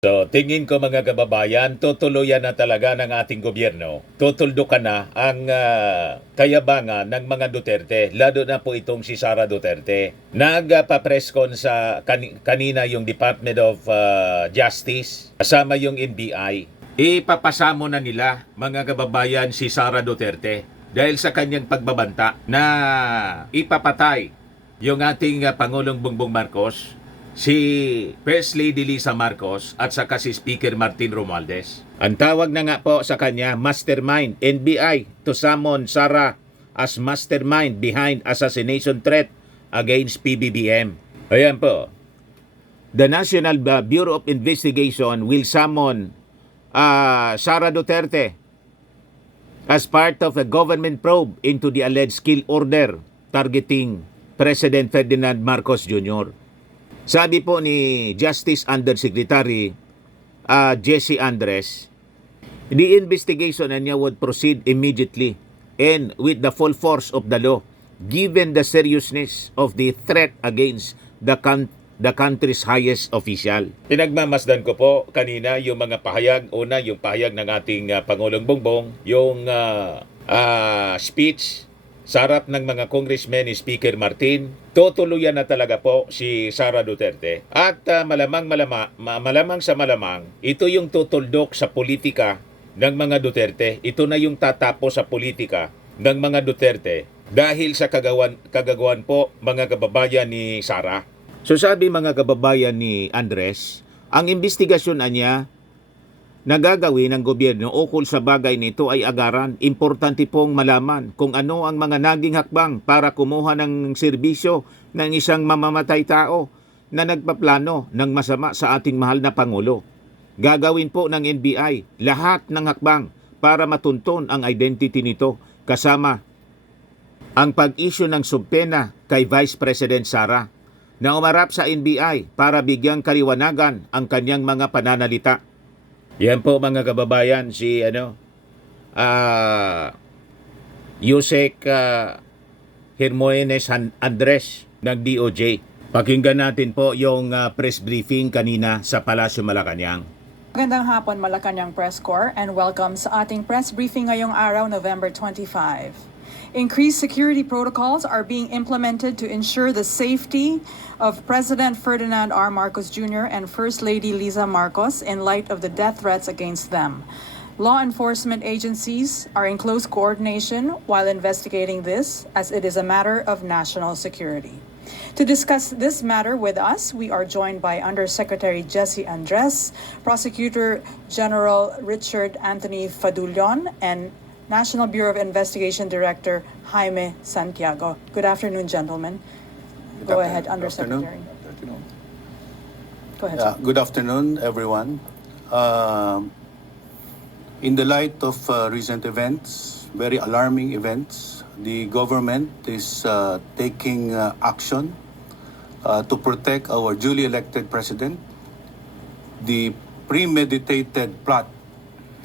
So, tingin ko mga kababayan, tutuluyan na talaga ng ating gobyerno. Tutuldukan na ang kayabangan ng mga Duterte, lalo na po itong si Sara Duterte. Nagpa-press con sa kanina yung Department of Justice, kasama yung NBI. Ipapasamo na nila, mga kababayan, si Sara Duterte dahil sa kanyang pagbabanta na ipapatay yung ating Pangulong Bongbong Marcos, si First Lady Lisa Marcos at saka si Speaker Martin Romualdez. Ang tawag na nga po sa kanya, mastermind, NBI, to summon Sara as mastermind behind assassination threat against PBBM. Ayan po. The National Bureau of Investigation will summon Sara Duterte as part of a government probe into the alleged kill order targeting President Ferdinand Marcos Jr. Sabi po ni Justice Undersecretary Jesse Andres, the investigation niya would proceed immediately and with the full force of the law given the seriousness of the threat against the country's highest official. Pinagmamasdan ko po kanina yung mga pahayag. Una, yung pahayag ng ating Pangulong Bongbong, yung speech sa harap ng mga congressmen ni Speaker Martin. Tutuluyan na talaga po si Sara Duterte. At malamang sa malamang, ito yung tutuldok sa politika ng mga Duterte. Ito na yung tatapos sa politika ng mga Duterte dahil sa kagagawan po, mga kababayan, ni Sara. So sabi mga kababayan ni Andres, ang investigasyon niya na gagawin ng gobyerno ukol sa bagay nito ay agaran. Importante pong malaman kung ano ang mga naging hakbang para kumuha ng serbisyo ng isang mamamatay tao na nagpaplano ng masama sa ating mahal na Pangulo. Gagawin po ng NBI lahat ng hakbang para matunton ang identity nito, kasama ang pag-issue ng subpena kay Vice President Sara na umarap sa NBI para bigyang kaliwanagan ang kanyang mga pananalita. Yan po mga kababayan, si Yusek Hermoines Andres ng DOJ. Pakinggan natin po yung press briefing kanina sa Palasyo Malacanang. Magandang hapon, Malacanang Press Corps, and welcome sa ating press briefing ngayong araw, November 25. Increased security protocols are being implemented to ensure the safety of President Ferdinand R. Marcos Jr. and First Lady Lisa Marcos in light of the death threats against them. Law enforcement agencies are in close coordination while investigating this, as it is a matter of national security. To discuss this matter with us, we are joined by Undersecretary Jesse Andres, Prosecutor General Richard Anthony Fadullon, and National Bureau of Investigation Director Jaime Santiago. Good afternoon, gentlemen. Go ahead, Undersecretary. Go ahead. Good afternoon, everyone. In the light of recent events, very alarming events, the government is taking action to protect our duly elected president. The premeditated plot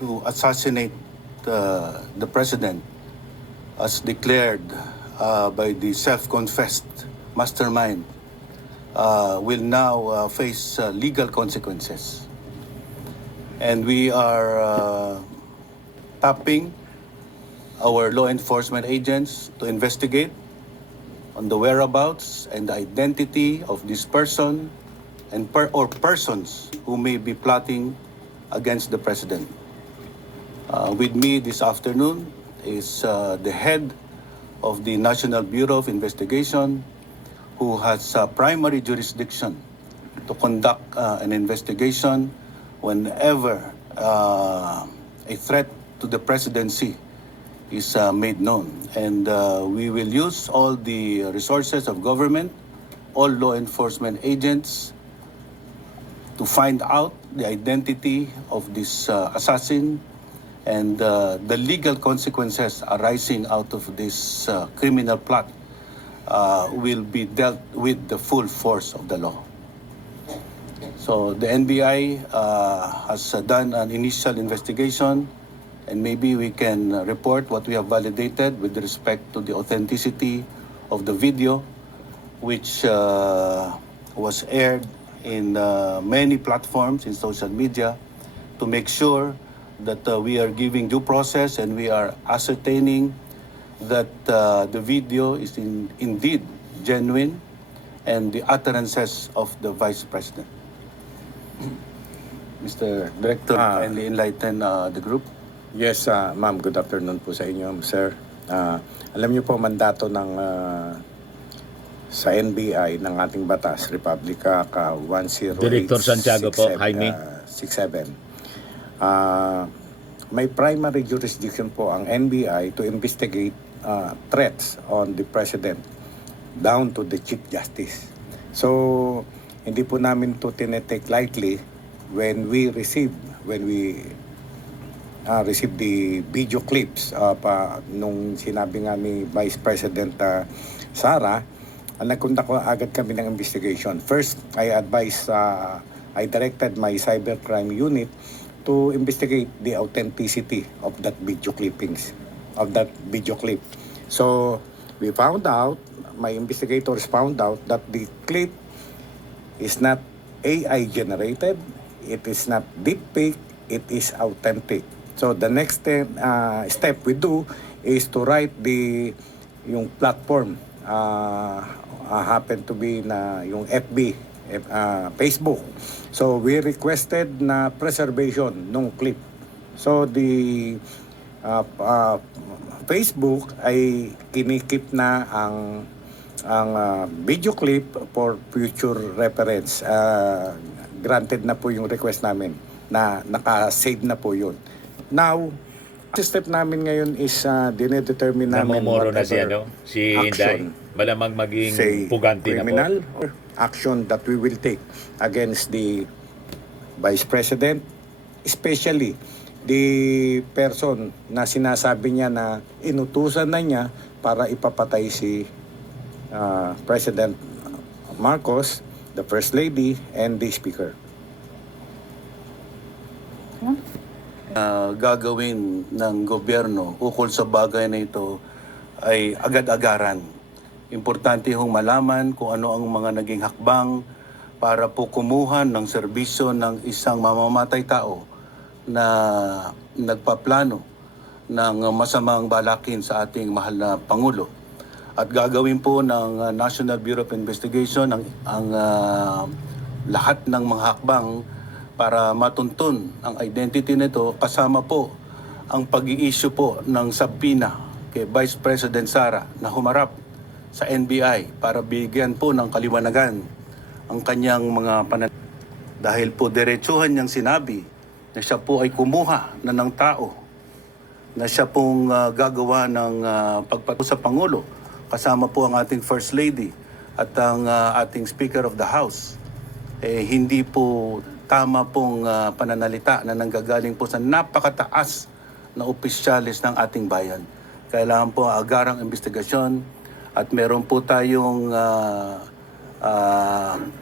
to assassinate the president, as declared by the self-confessed mastermind, will now face legal consequences. And we are tapping our law enforcement agents to investigate on the whereabouts and the identity of this person and or persons who may be plotting against the president. With me this afternoon is the head of the National Bureau of Investigation, who has primary jurisdiction to conduct an investigation whenever a threat to the presidency is made known. And we will use all the resources of government, all law enforcement agents, to find out the identity of this assassin and the legal consequences arising out of this criminal plot will be dealt with the full force of the law. So the NBI has done an initial investigation, and maybe we can report what we have validated with respect to the authenticity of the video, which was aired in many platforms in social media to make sure that we are giving due process and we are ascertaining that the video is indeed genuine and the utterances of the Vice President. Mr. Director, kindly enlighten the group. Yes, ma'am. Good afternoon po sa inyo, sir. Alam niyo po, mandato ng sa NBI ng ating batas, Republic Act 10867, Director Santiago po, Jaime. 67. May primary jurisdiction po ang NBI to investigate threats on the President down to the Chief Justice. So, hindi po namin to tinetake lightly when we receive the video clips nung sinabi nga ni Vice President Sara, nagkunta ko agad kami ng investigation. First, I directed my cybercrime unit to investigate the authenticity of that video clip. So, we found out, my investigators found out that the clip is not AI generated, it is not deepfake, it is authentic. So the next step we do is to write yung platform happen to be na yung FB, Facebook. So we requested na preservation nung clip. So the Facebook ay kinikip na ang video clip for future reference. Granted na po yung request namin na naka-save na po yun. Now, step namin ngayon is dinedetermine namin Namumuro na si, si Inday. action, Malamang maging say puganti na po. criminal or action that we will take against the Vice President, especially the person na sinasabi niya na inutusan na niya para ipapatay si President Marcos, the First Lady, and the Speaker. Gagawin ng gobyerno ukol sa bagay na ito ay agad-agaran. Importante hong malaman kung ano ang mga naging hakbang para po kumuha ng serbisyo ng isang mamamatay tao na nagpaplano ng masamang balakin sa ating mahal na Pangulo. At gagawin po ng National Bureau of Investigation ang lahat ng mga hakbang para matuntun ang identity nito, kasama po ang pag-i-issue po ng subpoena kay Vice President Sara na humarap sa NBI para bigyan po ng kaliwanagan ang kanyang mga dahil po diretsuhan niyang sinabi na siya po ay kumuha na ng tao, na siya pong gagawa ng pagpato sa Pangulo, kasama po ang ating First Lady at ang ating Speaker of the House. Hindi po tama pong pananalita na nanggagaling po sa napakataas na opisyalis ng ating bayan. Kailangan po agarang investigasyon at meron po tayong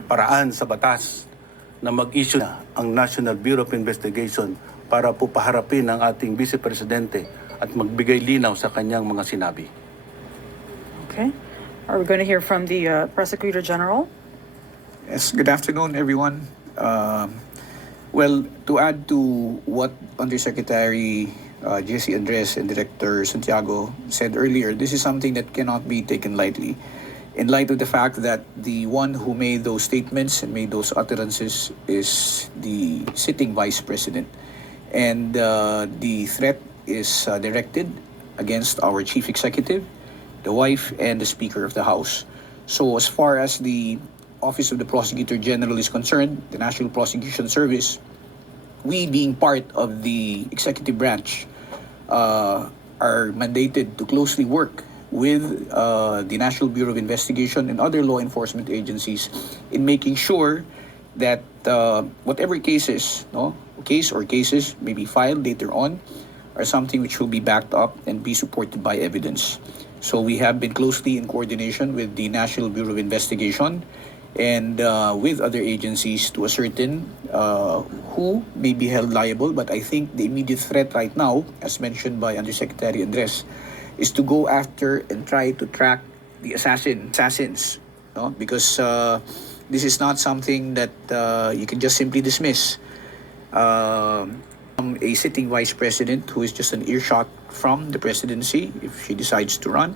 paraan sa batas na mag-issue na ang National Bureau of Investigation para po paharapin ang ating Vice Presidente at magbigay linaw sa kanyang mga sinabi. Okay. Are we going to hear from the Prosecutor General? Yes, good afternoon, everyone. Well, to add to what Undersecretary Jesse Andres and Director Santiago said earlier, this is something that cannot be taken lightly. In light of the fact that the one who made those statements and made those utterances is the sitting Vice President. And the threat is directed against our Chief Executive, the wife, and the Speaker of the House. So as far as the Office of the Prosecutor General is concerned, the National Prosecution Service, we being part of the executive branch are mandated to closely work with the National Bureau of Investigation and other law enforcement agencies in making sure that whatever cases may be filed later on are something which will be backed up and be supported by evidence. So we have been closely in coordination with the National Bureau of Investigation and with other agencies to ascertain who may be held liable. But I think the immediate threat right now, as mentioned by Undersecretary Andres, is to go after and try to track the assassins, no? Because This is not something that you can just simply dismiss. A sitting vice president who is just an earshot from the presidency, if she decides to run,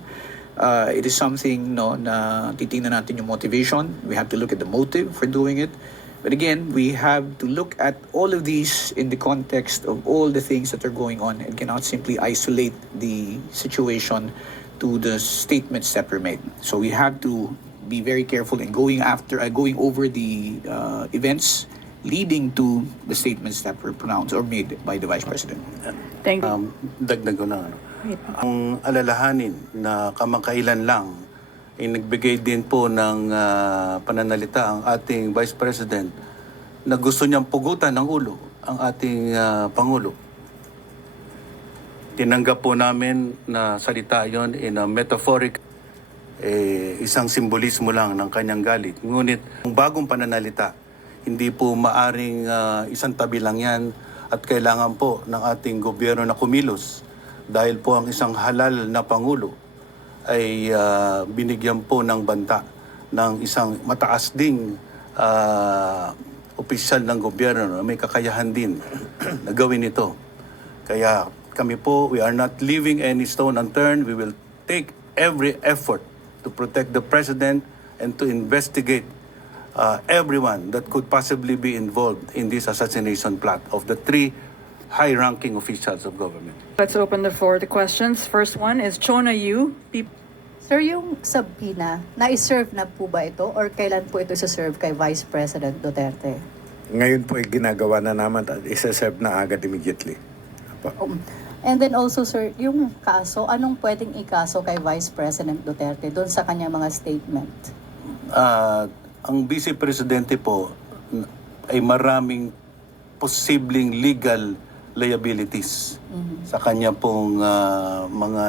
it is something na titingnan natin yung motivation. We have to look at the motive for doing it. But again, we have to look at all of these in the context of all the things that are going on and cannot simply isolate the situation to the statements that were made. So we have to be very careful in going over the events leading to the statements that were pronounced or made by the Vice President. Thank you. Dagdag ko na. Ang alalahanin na kamakailan lang ay nagbigay din po ng pananalita ang ating Vice President na gusto niyang pugutan ng ulo ang ating Pangulo. Tinanggap po namin na salita yon in a metaphoric, isang simbolismo lang ng kanyang galit. Ngunit ang bagong pananalita, hindi po maaring isang tabi lang yan at kailangan po ng ating gobyerno na kumilos dahil po ang isang halal na Pangulo ay binigyan po ng banta ng isang mataas ding opisyal ng gobyerno na may kakayahan din na gawin ito. Kaya kami po, we are not leaving any stone unturned. We will take every effort to protect the President and to investigate everyone that could possibly be involved in this assassination plot of the three high-ranking officials of government. Let's open the floor to questions. First one is Chona Yu. Sir, yung subpoena, na-serve na po ba ito or kailan po ito isa-serve kay Vice President Duterte? Ngayon po ay ginagawa na naman at isa-serve na agad immediately. Apo. And then also, sir, yung kaso, anong pwedeng ikaso kay Vice President Duterte doon sa kanya mga statement? Ang Vice Presidente po ay maraming posibleng legal liabilities sa kanya pong mga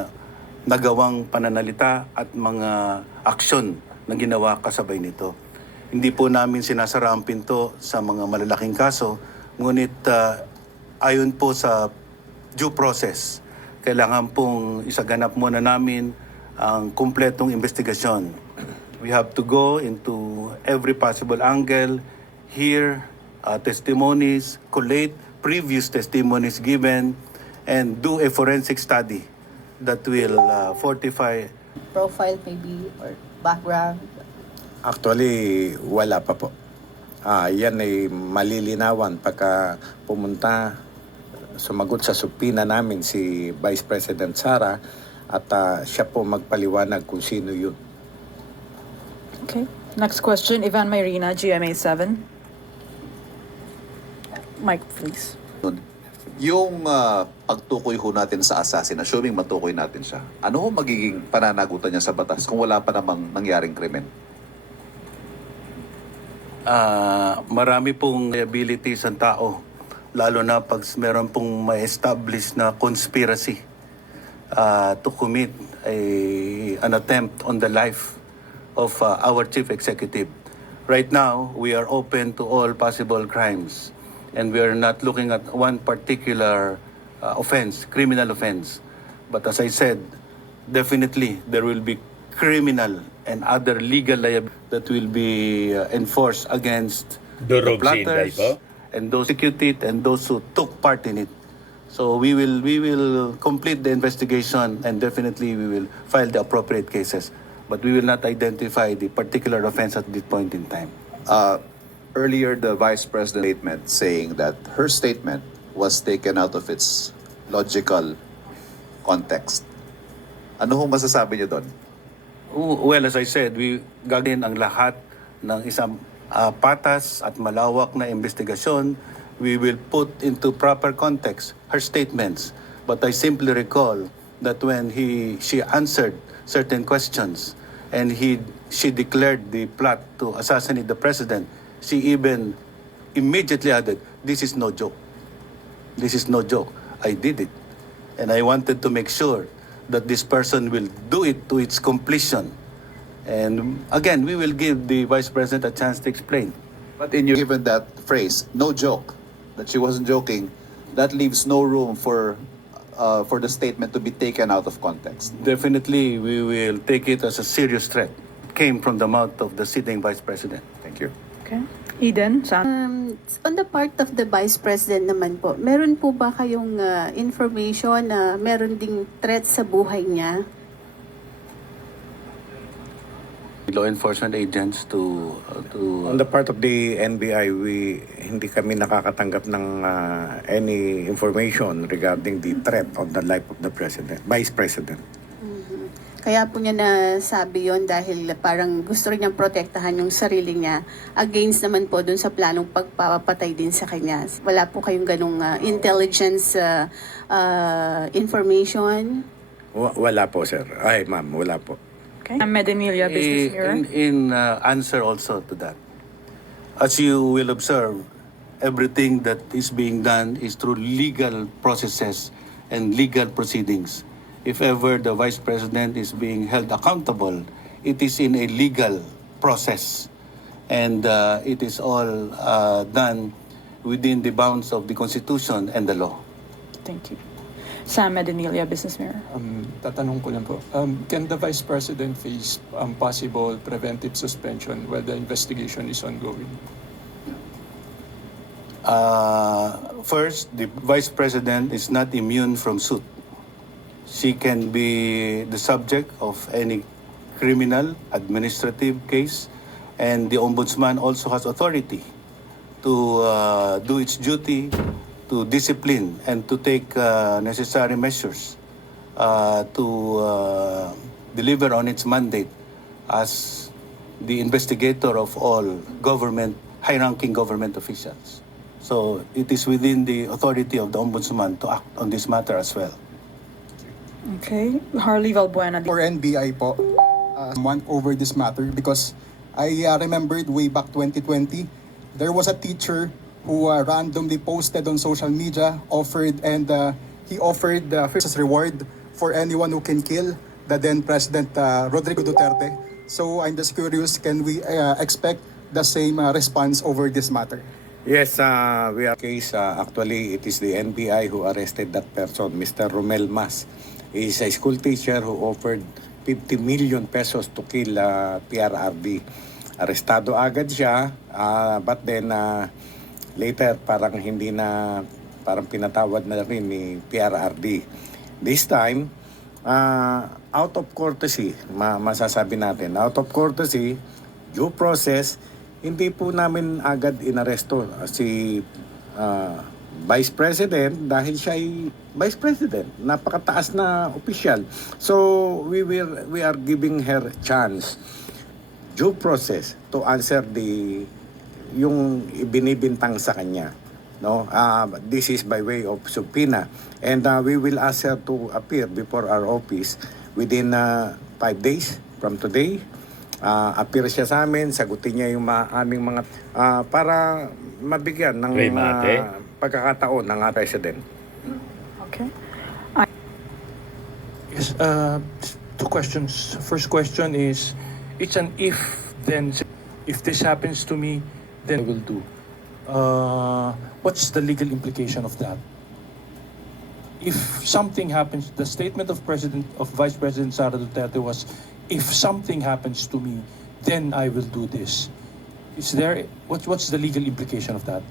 nagawang pananalita at mga aksyon na ginawa kasabay nito. Hindi po namin sinasara ang pinto sa mga malalaking kaso, ngunit ayon po sa due process, kailangan pong isaganap muna namin ang kumpletong investigasyon. We have to go into every possible angle, hear testimonies, collate previous testimonies given, and do a forensic study that will fortify. Profile maybe or background? Actually, wala pa po. Yan ay malilinawan pagka pumunta, sumagot sa subpoena namin si Vice President Sara at siya po magpaliwanag kung sino yun. Okay. Next question, Ivan Mayrina, GMA7. Mike, please. Yung pagtukoy ho natin sa assassin, assuming matukoy natin siya, ano ho magiging pananagutan niya sa batas kung wala pa namang nangyaring krimen? Marami pong liabilities ang tao, lalo na pag meron pong ma-establish na conspiracy to commit an attempt on the life of our chief executive. Right now, we are open to all possible crimes, and we are not looking at one particular offense, criminal offense. But as I said, definitely there will be criminal and other legal liability that will be enforced against the Durog plotters Sinday po? and those executed and those who took part in it. So we will complete the investigation, and definitely we will file the appropriate cases. But we will not identify the particular offense at this point in time. Earlier, the Vice President statement saying that her statement was taken out of its logical context. Ano hong masasabi niyo doon? Well, as I said, we gagawin ang lahat ng isang patas at malawak na investigasyon. We will put into proper context her statements. But I simply recall that when she answered certain questions and she declared the plot to assassinate the president, she even immediately added, "This is no joke. This is no joke. I did it. And I wanted to make sure that this person will do it to its completion." And again, we will give the Vice President a chance to explain. But in your given that phrase, no joke, that she wasn't joking, that leaves no room for the statement to be taken out of context. Definitely, we will take it as a serious threat. It came from the mouth of the sitting Vice President. Thank you. Okay. Eden, On the part of the Vice President naman po, meron po ba kayong information na meron ding threat sa buhay niya? Law enforcement agents to On the part of the NBI, hindi kami nakakatanggap ng any information regarding the threat on the life of the President, Vice President. Kaya po niya nasabi yon dahil parang gusto rin niyang protektahan yung sarili niya against naman po dun sa planong pagpapatay din sa kanya. Wala po kayong ganong intelligence information? Wala po, sir. Ay, ma'am, wala po. okay. Medinilla, Business Bureau. in answer also to that, as you will observe, everything that is being done is through legal processes and legal proceedings. If ever the Vice President is being held accountable, it is in a legal process. And it is all done within the bounds of the Constitution and the law. Thank you. Sam Medinilla, Business Bureau. Tatanong ko lang po, can the Vice President face possible preventive suspension while the investigation is ongoing? First, the Vice President is not immune from suit. She can be the subject of any criminal, administrative case, and the Ombudsman also has authority to do its duty, to discipline, and to take necessary measures to deliver on its mandate as the investigator of all government, high-ranking government officials. So it is within the authority of the Ombudsman to act on this matter as well. Okay. Harley Valbuena. For NBI po, went over this matter because I remembered way back 2020, there was a teacher who randomly posted on social media, he offered first reward for anyone who can kill the then President Rodrigo Duterte. So I'm just curious, can we expect the same response over this matter? Yes, we are case. Actually, it is the NBI who arrested that person, Mr. Romel Mas. He is a school teacher who offered 50 million pesos to kill PRRD. Arestado agad siya, but then later parang parang pinatawad na rin ni PRRD. This time, out of courtesy, masasabi natin, out of courtesy, due process, hindi po namin agad inaresto si Vice President dahil siya ay Vice President, napakataas na opisyal. So we are giving her chance, due process, to answer yung ibinibintang sa kanya. No, this is by way of subpoena, and we will ask her to appear before our office within 5 days from today. Appear siya sa amin, sagutin niya yung aming mga para mabigyan ng pagkakataon ng President. Okay. Yes, two questions. First question is, it's an if, then if this happens to me, then I will do. What's the legal implication of that? If something happens, the statement of Vice President Sara Duterte was, if something happens to me, then I will do this. What's the legal implication of that?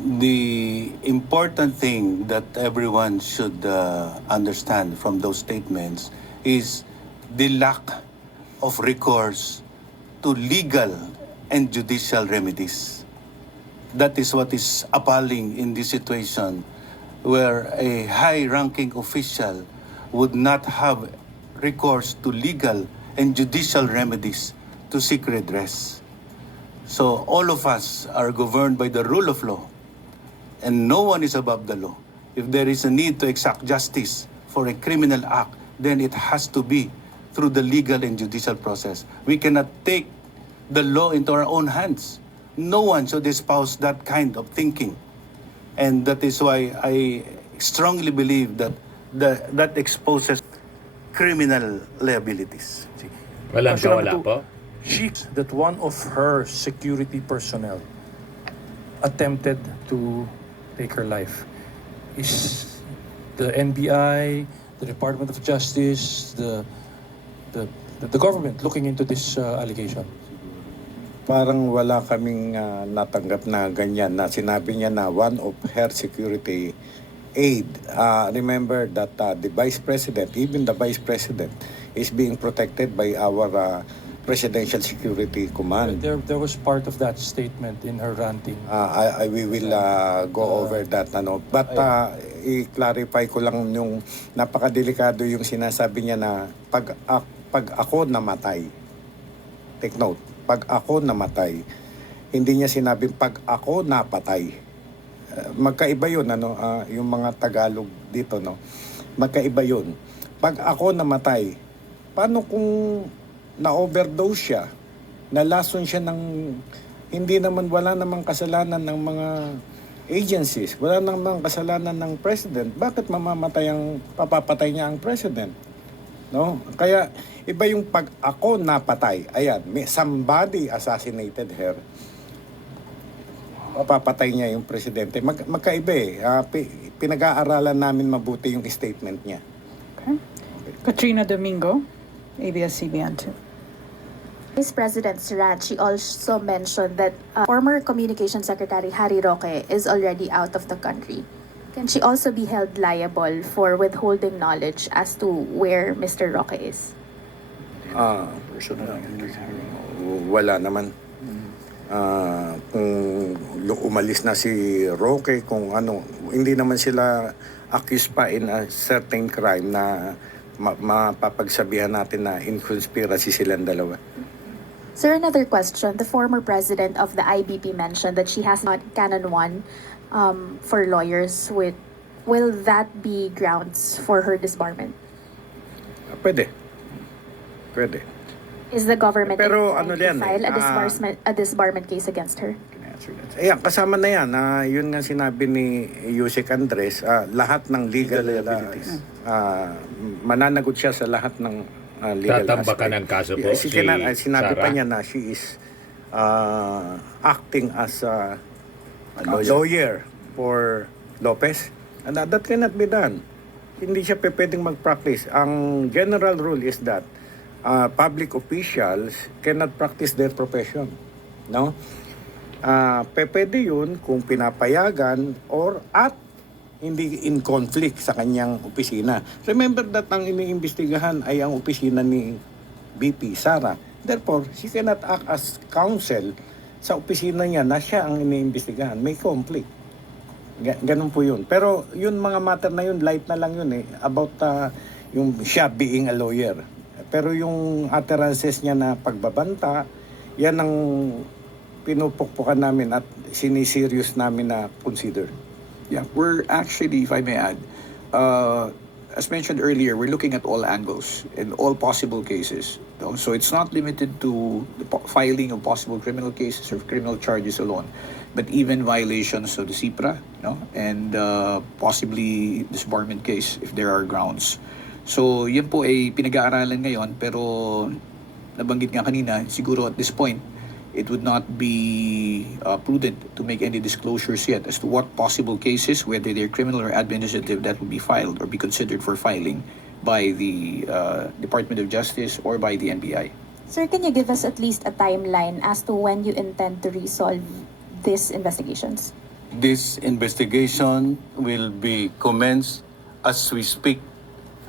The important thing that everyone should understand from those statements is the lack of recourse to legal and judicial remedies. That is what is appalling in this situation, where a high-ranking official would not have recourse to legal and judicial remedies to seek redress. So all of us are governed by the rule of law, and no one is above the law. If there is a need to exact justice for a criminal act, then it has to be through the legal and judicial process. We cannot take the law into our own hands. No one should espouse that kind of thinking. And that is why I strongly believe that that exposes criminal liabilities. Walang Question number kawala two. po. That one of her security personnel attempted to take her life. Is the NBI, the Department of Justice, the government looking into this allegation? Parang wala kaming natanggap na ganyan na sinabi niya na one of her security aid. Remember that the Vice President, even the Vice President, is being protected by our Presidential Security Command. There was part of that statement in her ranting. We will go over that. But i-clarify ko lang yung napakadelikado yung sinasabi niya na pag ako namatay. Take note, pag ako namatay. Hindi niya sinabing pag ako napatay. Magkaiba yun, yung mga Tagalog dito, no? Magkaiba yun. Pag ako namatay, paano kung na-overdose siya, nalason siya ng, wala namang kasalanan ng mga agencies, wala namang kasalanan ng president, bakit papapatay niya ang president? No? Kaya, iba yung pag ako napatay, ayan, somebody assassinated her, papapatay niya yung presidente. Magkaiba eh. Pinag-aaralan namin mabuti yung statement niya. Okay. Katrina Domingo, ABS-CBN 2. Vice President Sarat, she also mentioned that former Communications Secretary Harry Roque is already out of the country. Can she also be held liable for withholding knowledge as to where Mr. Roque is? Wala naman. Kung umalis na si Roque, kung hindi naman sila accused pa in a certain crime na mapapagsabihan natin na in conspiracy silang dalawa. Sir, another question. The former president of the IBP mentioned that she has not Canon 1 for lawyers. Will that be grounds for her disbarment? Pwede. Is the government Pero inclined to file yan a disbarment case against her? Ayan, kasama na yan. Yun nga sinabi ni Yusek Andres, lahat ng legal liabilities. Mananagot siya sa lahat ng legal Tatambakan aspect. ng kaso po Sinabi Sarah? pa niya na she is acting as a lawyer for Lopez. And that cannot be done. Hindi siya pwedeng mag-practice. Ang general rule is that public officials cannot practice their profession. No? Pwede yun kung pinapayagan at hindi in conflict sa kanyang opisina. Remember that ang iniimbestigahan ay ang opisina ni BP Sara. Therefore, she cannot act as counsel sa opisina niya na siya ang iniimbestigahan. May conflict. Ganun po yun. Pero yun mga matter na yun, light na lang yun about yung siya being a lawyer. Pero yung utterances niya na pagbabanta, yan ang pinupukpukan namin at siniserious namin na consider. Yeah, we're actually, if I may add, as mentioned earlier, we're looking at all angles and all possible cases. So it's not limited to the filing of possible criminal cases or criminal charges alone, but even violations of the CIPRA, and possibly disbarment case if there are grounds. So yan po ay pinag-aaralan ngayon, pero nabanggit nga kanina, siguro at this point, it would not be prudent to make any disclosures yet as to what possible cases, whether they're criminal or administrative, that will be filed or be considered for filing by the Department of Justice or by the NBI. Sir, can you give us at least a timeline as to when you intend to resolve these investigations? This investigation will be commenced as we speak.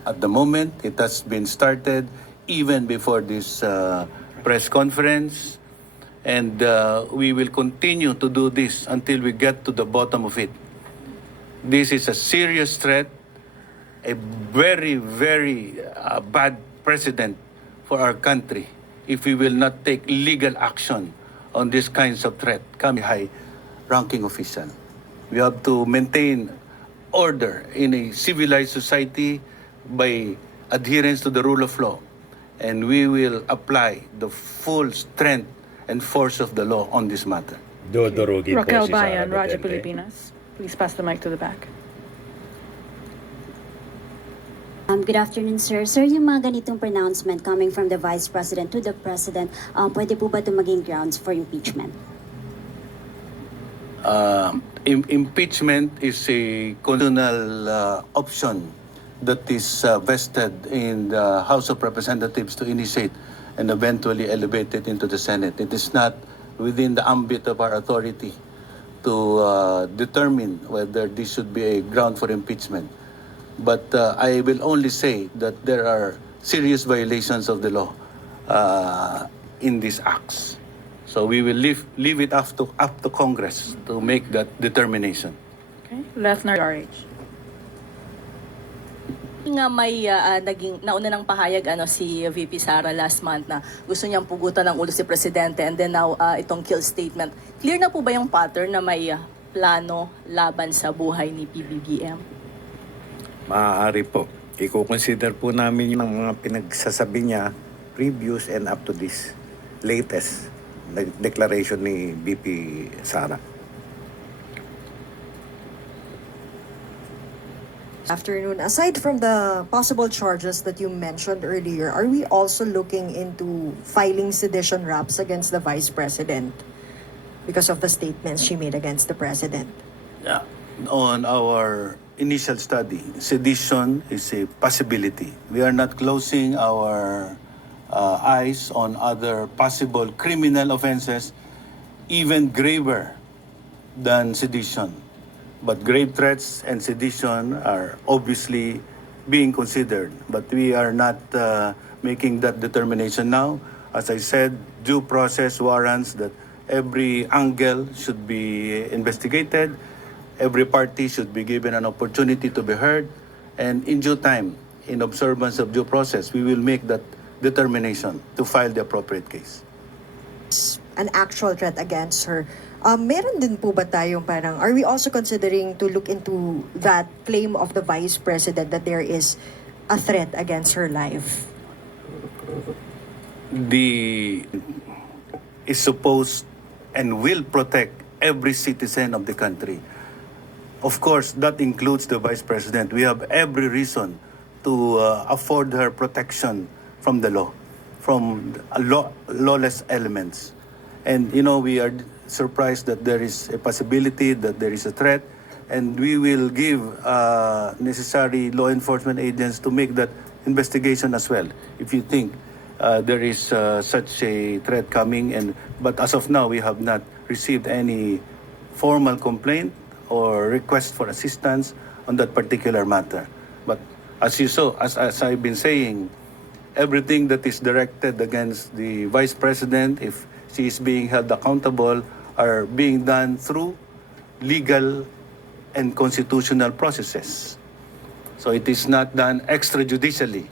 At the moment, it has been started even before this press conference. And we will continue to do this until we get to the bottom of it. This is a serious threat, a very, very bad precedent for our country if we will not take legal action on these kinds of threat coming high-ranking official. We have to maintain order in a civilized society by adherence to the rule of law. And we will apply the full strength and force of the law on this matter. Dudurugin po Raquel si Sara Bayan, Radyo Duterte. Pilipinas. Please pass the mic to the back. Good afternoon, sir. Sir, yung mga ganitong pronouncement coming from the Vice President to the President, pwede po ba ito maging grounds for impeachment? Impeachment is a constitutional option that is vested in the House of Representatives to initiate and eventually elevate it into the Senate. It is not within the ambit of our authority to determine whether this should be a ground for impeachment. But I will only say that there are serious violations of the law in these acts. So we will leave it up to Congress to make that determination. Okay, Lefner, RH. Nga may nauna ng pahayag si VP Sara last month na gusto niyang pugutan ng ulo si Presidente, and then now itong kill statement. Clear na po ba yung pattern na may plano laban sa buhay ni PBBM? Maaari po. I-consider po namin yung mga pinagsasabi niya previous and up to this latest declaration ni VP Sara. Afternoon. Aside from the possible charges that you mentioned earlier, are we also looking into filing sedition raps against the Vice President because of the statements she made against the President? Yeah. On our initial study, sedition is a possibility. We are not closing our eyes on other possible criminal offenses, even graver than sedition. But grave threats and sedition are obviously being considered. But we are not making that determination now. As I said, due process warrants that every angle should be investigated. Every party should be given an opportunity to be heard. And in due time, in observance of due process, we will make that determination to file the appropriate case. An actual threat against her. Meron din po ba tayong parang, are we also considering to look into that claim of the Vice President that there is a threat against her life? Is supposed and will protect every citizen of the country. Of course, that includes the Vice President. We have every reason to afford her protection from the law, from lawless elements. And, we are surprised that there is a possibility that there is a threat, and we will give necessary law enforcement agents to make that investigation as well, if you think there is such a threat coming. But as of now, we have not received any formal complaint or request for assistance on that particular matter. But as you saw, as I've been saying, everything that is directed against the Vice President, if she is being held accountable, are being done through legal and constitutional processes. So it is not done extrajudicially.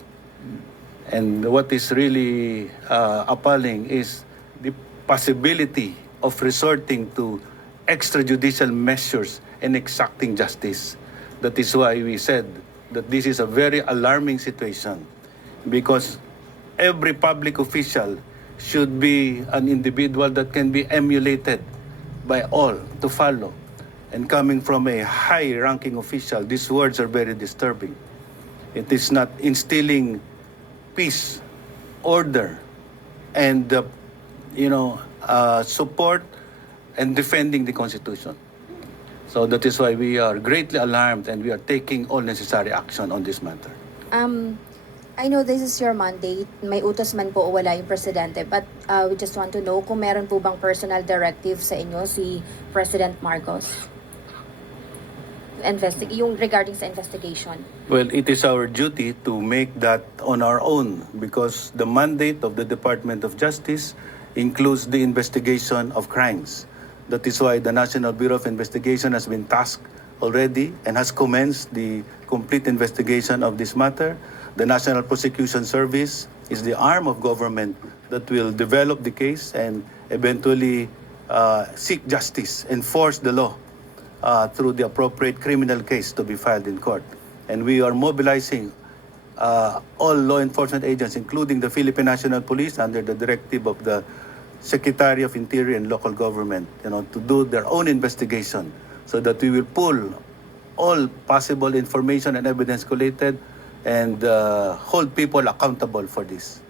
And what is really appalling is the possibility of resorting to extrajudicial measures and exacting justice. That is why we said that this is a very alarming situation, because every public official should be an individual that can be emulated by all to follow. And coming from a high-ranking official, these words are very disturbing. It is not instilling peace, order, and support and defending the Constitution. So that is why we are greatly alarmed, and we are taking all necessary action on this matter. I know this is your mandate. May utos man po o wala yung presidente. But we just want to know kung meron po bang personal directive sa inyo si President Marcos? Yung regarding sa investigation. Well, it is our duty to make that on our own, because the mandate of the Department of Justice includes the investigation of crimes. That is why the National Bureau of Investigation has been tasked already and has commenced the complete investigation of this matter. The National Prosecution Service is the arm of government that will develop the case and eventually seek justice, enforce the law through the appropriate criminal case to be filed in court. And we are mobilizing all law enforcement agents, including the Philippine National Police, under the directive of the Secretary of Interior and Local Government, to do their own investigation, so that we will pull all possible information and evidence collated and hold people accountable for this.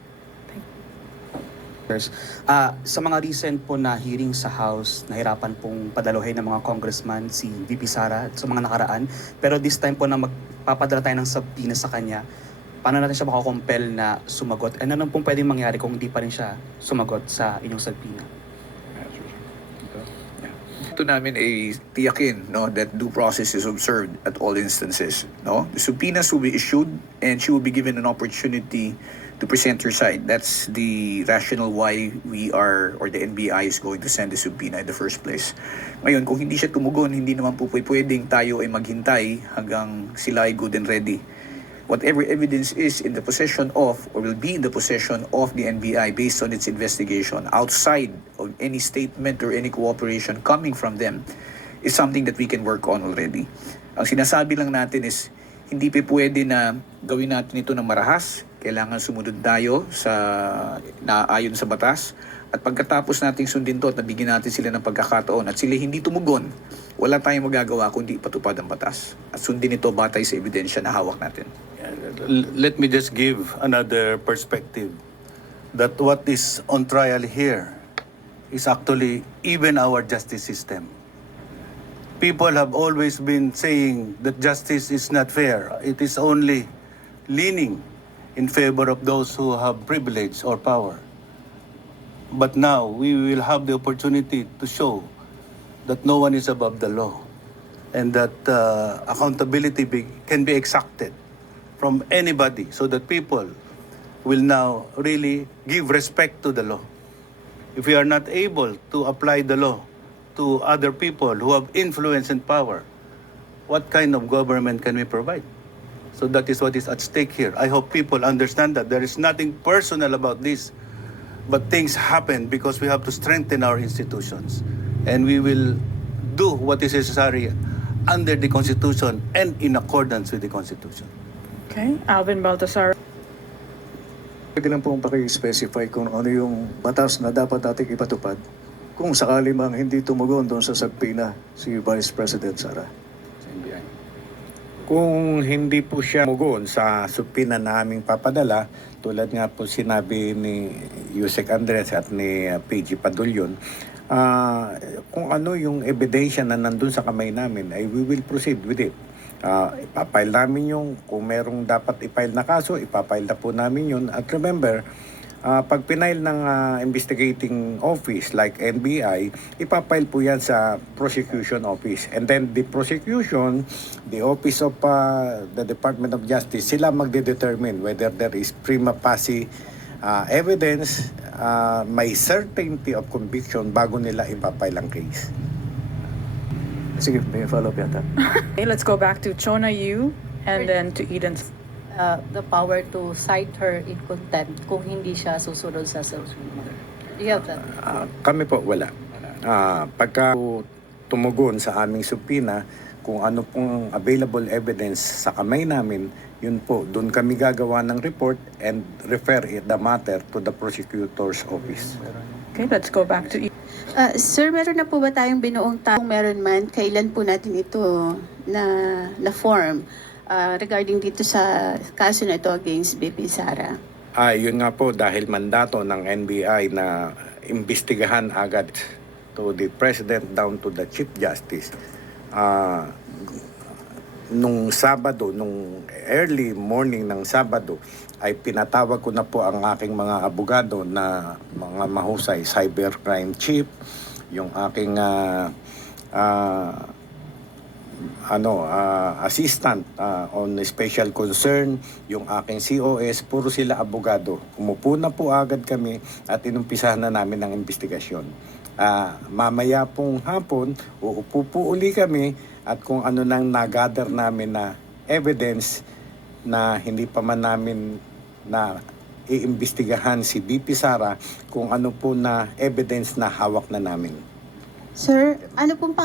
Sa mga recent po na hearing sa House, nahirapan pong padaluhin ng mga congressman si VP Sara sa mga nakaraan. Pero this time po na magpapadala tayo ng subpoena sa kanya, paano natin siya makakompel na sumagot? And ano pong pwedeng mangyari kung hindi pa rin siya sumagot sa inyong subpoena? gusto namin ay tiyakin, no, that due process is observed at all instances. No? The subpoenas will be issued and she will be given an opportunity to present her side. That's the rationale why we are, or the NBI is going to send the subpoena in the first place. Ngayon, kung hindi siya tumugon, hindi naman po pwedeng tayo ay maghintay hanggang sila ay good and ready. Whatever evidence is in the possession of or will be in the possession of the NBI based on its investigation outside of any statement or any cooperation coming from them is something that we can work on already. Ang sinasabi lang natin is hindi pa pwede na gawin natin ito ng marahas. Kailangan sumunod tayo sa naayon sa batas. At pagkatapos nating sundin to at nabigyan natin sila ng pagkakataon at sila hindi tumugon, wala tayong magagawa kundi patupad ang batas. At sundin ito batay sa ebidensya na hawak natin. Let me just give another perspective that what is on trial here is actually even our justice system. People have always been saying that justice is not fair. It is only leaning in favor of those who have privilege or power. But now we will have the opportunity to show that no one is above the law and that accountability can be exacted from anybody so that people will now really give respect to the law. If we are not able to apply the law to other people who have influence and power, what kind of government can we provide? So that is what is at stake here. I hope people understand that there is nothing personal about this, but things happen because we have to strengthen our institutions. And we will do what is necessary under the Constitution and in accordance with the Constitution. Okay, Alvin Baltasar. Pwede lang pong paki-specify kung ano yung batas na dapat nating ipatupad kung sakali mang hindi tumugon doon sa subpoena si Vice President Sara. Kung hindi po siya tumugon sa subpoena na aming papadala, tulad nga po sinabi ni Yusek Andres at ni PG Padulyon, kung ano yung ebidensya na nandun sa kamay namin, ay we will proceed with it. Ipapile namin yung, kung merong dapat ipile na kaso, ipapile na po namin yun. At remember, pag pinail ng investigating office like NBI, ipapile po yan sa prosecution office. And then the prosecution, the office of the Department of Justice, sila magde-determine whether there is prima facie evidence, may certainty of conviction bago nila ipapile ang case. Sige, may follow-up yata. Okay, let's go back to Chona Yu and then to Eden. The power to cite her in contempt kung hindi siya susunod sa subpoena. Do you have that? Kami po wala. Pagka tumugon sa aming subpoena, kung ano pong available evidence sa kamay namin, yun po, doon kami gagawa ng report and refer the matter to the prosecutor's office. Okay, let's go back to Sir, meron na po ba tayong binuong kung meron man, kailan po natin ito na form regarding dito sa kaso na ito against VP Sara? Yun nga po, dahil mandato ng NBI na imbestigahan agad to the President down to the Chief Justice. Nung Sabado, nung early morning ng Sabado, ay pinatawag ko na po ang aking mga abogado na mga mahusay, cybercrime chief, yung aking assistant on special concern, yung aking COS, puro sila abogado. Umupo na po agad kami at inumpisahan na namin ang investigasyon. Mamaya pong hapon, uupo po uli kami at kung ano nang nagather namin na evidence na hindi pa man namin na iimbestigahan si VP Sara, kung ano po na evidence na hawak na namin. Sir, ano pong